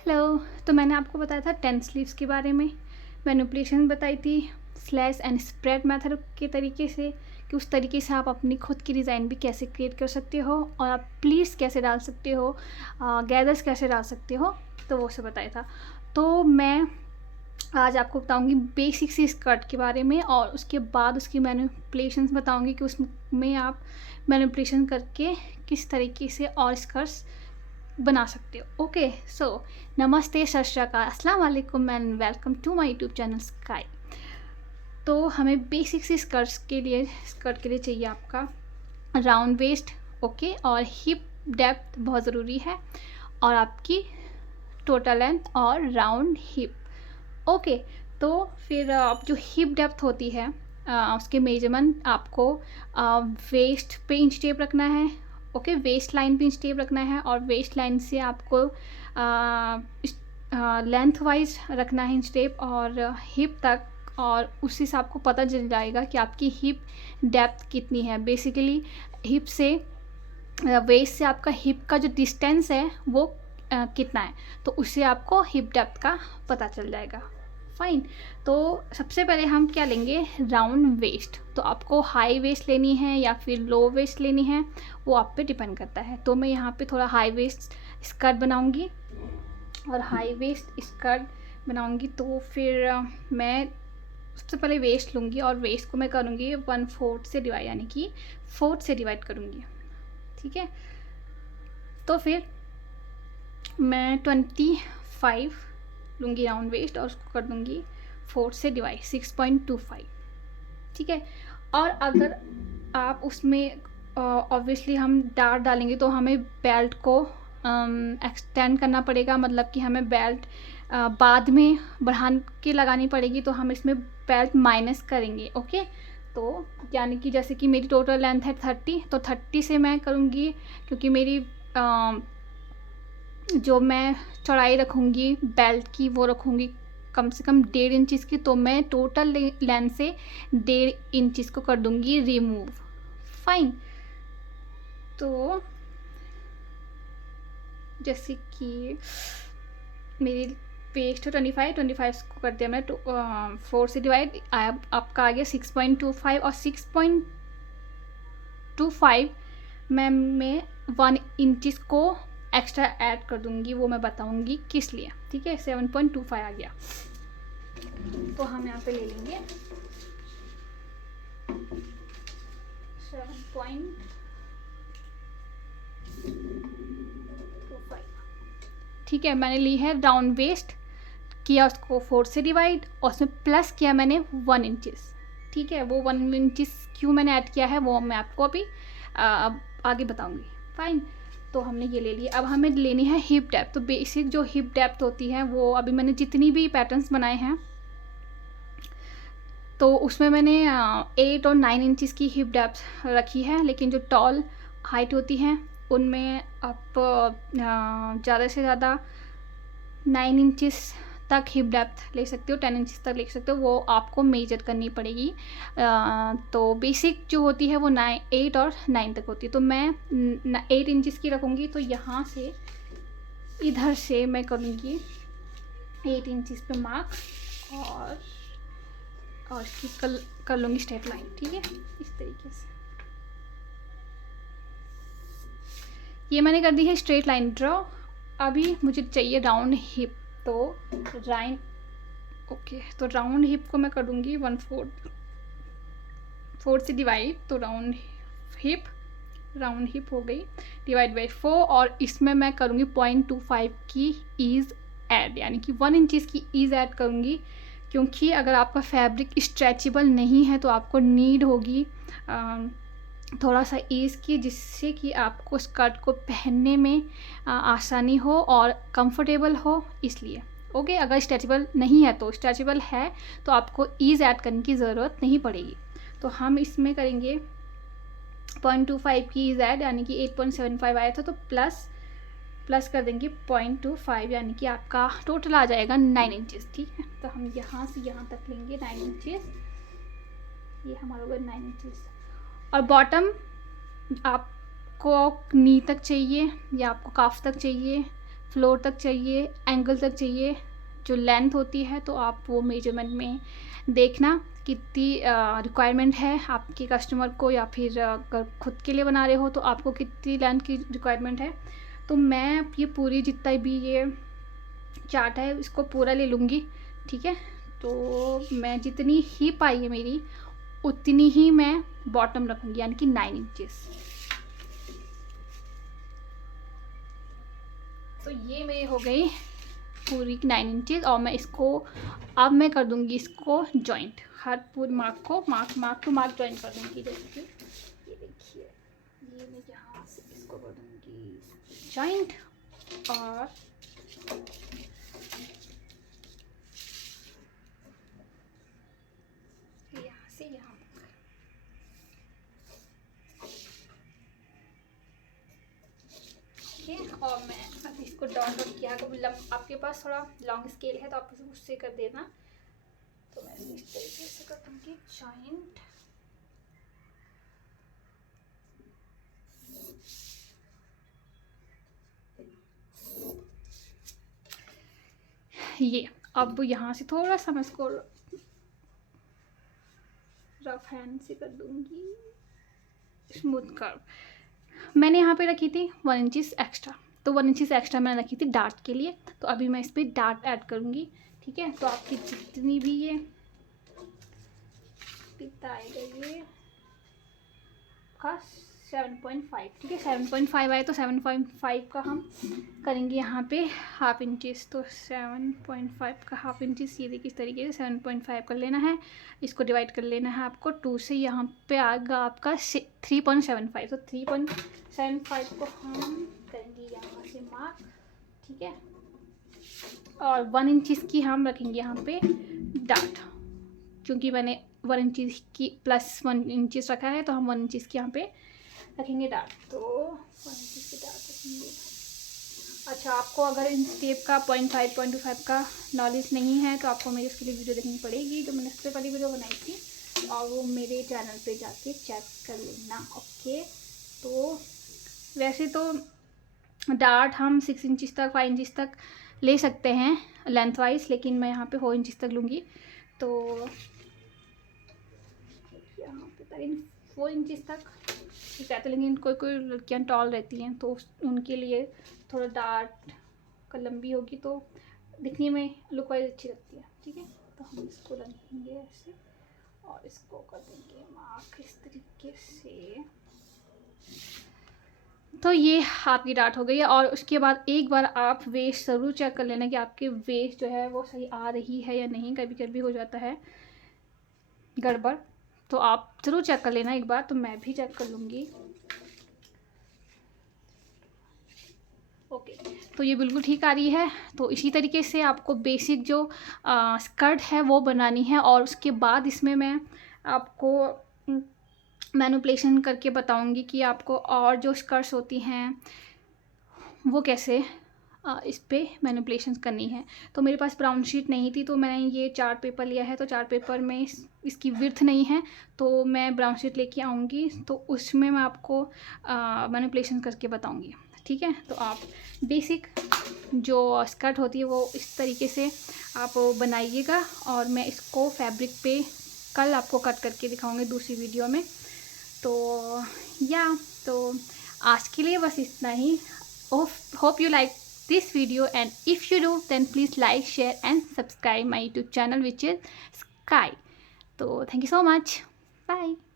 Hello. तो मैंने आपको बताया था 10 स्लीव्स के बारे में, मैनिपुलेशन बताई थी, स्लैश एंड स्प्रेड मेथड के तरीके से कि उस तरीके से आप अपनी खुद की डिज़ाइन भी कैसे क्रिएट कर सकते हो और आप प्लीट्स कैसे डाल सकते हो, गैदर्स कैसे डाल सकते हो, तो वो सब बताया था। तो मैं आज आपको बताऊंगी बेसिक सी स्कर्ट के बारे में और उसके बाद उसकी मैनिपुलेशंस बताऊंगी कि उसमें आप मैनिपुलेशन करके किस तरीके से और स्कर्ट्स बना सकते हो। ओके, सो नमस्ते, सत श्री अकाल, अस्सलाम वालेकुम and welcome to my YouTube channel Sky. तो हमें बेसिक सी स्कर्ट के लिए चाहिए आपका राउंड वेस्ट, ओके, और हिप डेप्थ बहुत ज़रूरी है, और आपकी टोटल लेंथ और राउंड हिप। ओके, तो फिर अब जो हिप डेप्थ होती है उसके मेजरमेंट आपको वेस्ट पे इंच टेप रखना है। ओके, वेस्ट लाइन पे इंच टेप रखना है और वेस्ट लाइन से आपको लेंथ वाइज रखना है इंच टेप और हिप तक, और उसी से आपको पता चल जाएगा कि आपकी हिप डेप्थ कितनी है। बेसिकली हिप से वेस्ट से आपका हिप का जो डिस्टेंस है वो कितना है, तो उससे आपको हिप डेप्थ का पता चल जाएगा। फाइन। तो सबसे पहले हम क्या लेंगे, राउंड वेस्ट। तो आपको हाई वेस्ट लेनी है या फिर लो वेस्ट लेनी है, वो आप पे डिपेंड करता है। तो मैं यहाँ पे थोड़ा हाई वेस्ट स्कर्ट बनाऊँगी और हाई वेस्ट स्कर्ट बनाऊँगी तो फिर मैं सबसे पहले वेस्ट लूँगी और वेस्ट को मैं करूँगी 1/4 से डिवाइड, यानी कि 4 से डिवाइड करूँगी। ठीक है, तो फिर मैं 25 लूँगी राउंड वेस्ट और उसको कर दूँगी 4 से डिवाइड, 6.25। ठीक है, और अगर आप उसमें ऑब्वियसली हम डार्ट डालेंगे तो हमें बेल्ट को एक्सटेंड करना पड़ेगा, मतलब कि हमें बेल्ट बाद में बढ़ा के लगानी पड़ेगी, तो हम इसमें बेल्ट माइनस करेंगे। ओके, तो यानी कि जैसे कि मेरी टोटल लेंथ है 30, तो 30 से मैं करूँगी, क्योंकि मेरी जो मैं चौड़ाई रखूँगी बेल्ट की वो रखूँगी कम से कम 1.5 इंचज़ की, तो मैं टोटल लेंथ से 1.5 इंचज़ को कर दूँगी रिमूव। फाइन। तो जैसे कि मेरी वेस्ट है 25 को कर दिया मैं 4 से डिवाइड, आपका आ गया 6.25, और 6.25 मैं 1 इंचज़ को एक्स्ट्रा ऐड कर दूंगी, वो मैं बताऊंगी किस लिए। ठीक है, 7.25 आ गया, तो हम यहाँ पे ले लेंगे 7.25। ठीक है, मैंने ली है राउंड वेस्ट, किया उसको 4 से डिवाइड और उसमें प्लस किया मैंने 1 इंचज़। ठीक है, वो 1 इंचज़ क्यों मैंने ऐड किया है वो मैं आपको अभी अब आगे बताऊंगी। फाइन, तो हमने ये ले लिया। अब हमें लेनी है हिप डेप्थ। तो बेसिक जो हिप डेप्थ होती है वो अभी मैंने जितनी भी पैटर्न्स बनाए हैं तो उसमें मैंने 8 और 9 इंचज़ की हिप डेप्थ रखी है, लेकिन जो टॉल हाइट होती हैं उनमें आप ज़्यादा से ज़्यादा 9 इंचज़ तक हिप डेप्थ ले सकते हो, 10 इंचज़ तक ले सकते हो, वो आपको मेजर करनी पड़ेगी। तो बेसिक जो होती है वो 8 और 9 तक होती है, तो मैं 8 इंचज़ की रखूँगी। तो यहाँ से इधर से मैं करूँगी 8 इंचज़ पे मार्क और इसकी कर लूँगी स्ट्रेट लाइन। ठीक है, इस तरीके से ये मैंने कर दी है स्ट्रेट लाइन ड्रॉ। अभी मुझे चाहिए राउंड हिप, तो राउंड तो राउंड हिप को मैं कर दूँगी 1/4 से डिवाइड, तो राउंड हिप हो गई डिवाइड बाई 4, और इसमें मैं करूँगी 0.25 की ईज़ ऐड, यानी कि 1 इंचज़ की ईज़ ऐड करूँगी, क्योंकि अगर आपका फैब्रिक स्ट्रेचेबल नहीं है तो आपको नीड होगी थोड़ा सा ईज़ की, जिससे कि आपको स्कर्ट को पहनने में आसानी हो और कंफर्टेबल हो, इसलिए। ओके, अगर स्ट्रेचेबल नहीं है तो स्ट्रेचेबल है तो आपको ईज़ ऐड करने की ज़रूरत नहीं पड़ेगी। तो हम इसमें करेंगे 0.25 की ईज़ ऐड, यानी कि 8.75 आया था, तो प्लस कर देंगे 0.25, यानी कि आपका टोटल आ जाएगा 9 इंचज़। ठीक है, तो हम यहाँ से यहाँ तक लेंगे 9 इंचज़, ये हमारा होगा 9 इंचज़। और बॉटम आपको नी तक चाहिए या आपको काफ तक चाहिए, फ्लोर तक चाहिए, एंकल तक चाहिए जो लेंथ होती है, तो आप वो मेजरमेंट में देखना कितनी रिक्वायरमेंट है आपके कस्टमर को, या फिर अगर खुद के लिए बना रहे हो तो आपको कितनी लेंथ की रिक्वायरमेंट है। तो मैं ये पूरी जितना भी ये चार्ट है इसको पूरा ले लूँगी, ठीक है। तो मैं जितनी हिप आई है मेरी उतनी ही मैं बॉटम रखूँगी, यानी कि 9 इंचेस। तो ये मेरी हो गई पूरी 9 इंचेस, और मैं इसको अब मैं कर दूँगी इसको जॉइंट, हर पूरी मार्क को मार्क टू मार्क जॉइंट कर दूँगी। जैसे कि ये देखिए, ये मैं यहाँ से इसको कर दूँगी जॉइंट, और यहाँ से यहाँ तक। ठीक है, और मैं अब इसको डॉट किया, तो आपके पास थोड़ा लॉन्ग स्केल है तो आप उससे कर देना। तो मैं इस तरीके से कर दूँगी जॉइंट। ये अब यहाँ से थोड़ा सा मैं इसको रफ हैंड से कर दूँगी स्मूथ कर्व। मैंने यहाँ पे रखी थी 1 इंचेस एक्स्ट्रा, तो 1 इंचेस एक्स्ट्रा मैंने रखी थी डार्ट के लिए, तो अभी मैं इस पर डार्ट ऐड करूँगी, ठीक है। तो आपकी जितनी भी ये कितना आएगा, ये का 7.5, ठीक है। 7.5 आए तो 7.5 का हम करेंगे यहाँ पे हाफ इंचेस। तो 7.5 का हाफ इंचेस ये देखिए इस तरीके से 7.5 कर लेना है, इसको डिवाइड कर लेना है आपको 2 से। यहाँ पे आएगा आपका 3.75, तो 3.75 को हम करेंगे यहाँ से मार्क, ठीक है। और 1 इंचेस की हम रखेंगे यहाँ पे डार्ट, क्योंकि मैंने 1 इंचेस की प्लस 1 इंचेस रखा है, तो हम 1 इंचेस की यहाँ पे रखेंगे डार्ट। तो 1 इंचेस की डार्ट रखेंगे। अच्छा, आपको अगर इन स्टेप का 0.5 0.25 का नॉलेज नहीं है तो आपको मेरी उसके लिए वीडियो देखनी पड़ेगी, जो मैंने सबसे पहली वीडियो बनाई थी, और वो मेरे चैनल पे जाके चेक कर लेना, ओके। तो वैसे तो डार्ट हम 6 इंचेस तक 5 इंचेस तक ले सकते हैं लेंथ वाइज, लेकिन मैं यहाँ पे 4 इंचेस तक लूँगी। तो यहाँ पे 4 इंचेस तक ठीक है। तो लेकिन कोई लड़कियाँ टॉल रहती हैं तो उनके लिए थोड़ा डार्ट का लंबी होगी तो दिखने में लुक वाइज अच्छी लगती है, ठीक है। तो हम इसको रखेंगे ऐसे और इसको कर देंगे मार्क इस तरीके से। तो ये आपकी डार्ट हो गई है। और उसके बाद एक बार आप वेस्ट ज़रूर चेक कर लेना कि आपके वेस्ट जो है वो सही आ रही है या नहीं। कभी कभी हो जाता है गड़बड़, तो आप ज़रूर चेक कर लेना एक बार। तो मैं भी चेक कर लूँगी। ओके, तो ये बिल्कुल ठीक आ रही है। तो इसी तरीके से आपको बेसिक जो स्कर्ट है वो बनानी है, और उसके बाद इसमें मैं आपको मैनिपुलेशन करके बताऊंगी कि आपको और जो स्कर्ट्स होती हैं वो कैसे इस पे मैनिपुलेशन करनी है। तो मेरे पास ब्राउन शीट नहीं थी, तो मैंने ये चार्ट पेपर लिया है। तो चार्ट पेपर में इसकी विड्थ नहीं है, तो मैं ब्राउन शीट लेके आऊँगी, तो उसमें मैं आपको मैनिपुलेशन करके बताऊँगी, ठीक है। तो आप बेसिक जो स्कर्ट होती है वो इस तरीके से आप बनाइएगा, और मैं इसको फैब्रिक पे कल आपको कट करके दिखाऊंगी दूसरी वीडियो में। तो तो आज के लिए बस इतना ही। Hope you like this video, and if you do then please like, share and subscribe my YouTube channel which is Sky. So thank you so much. Bye.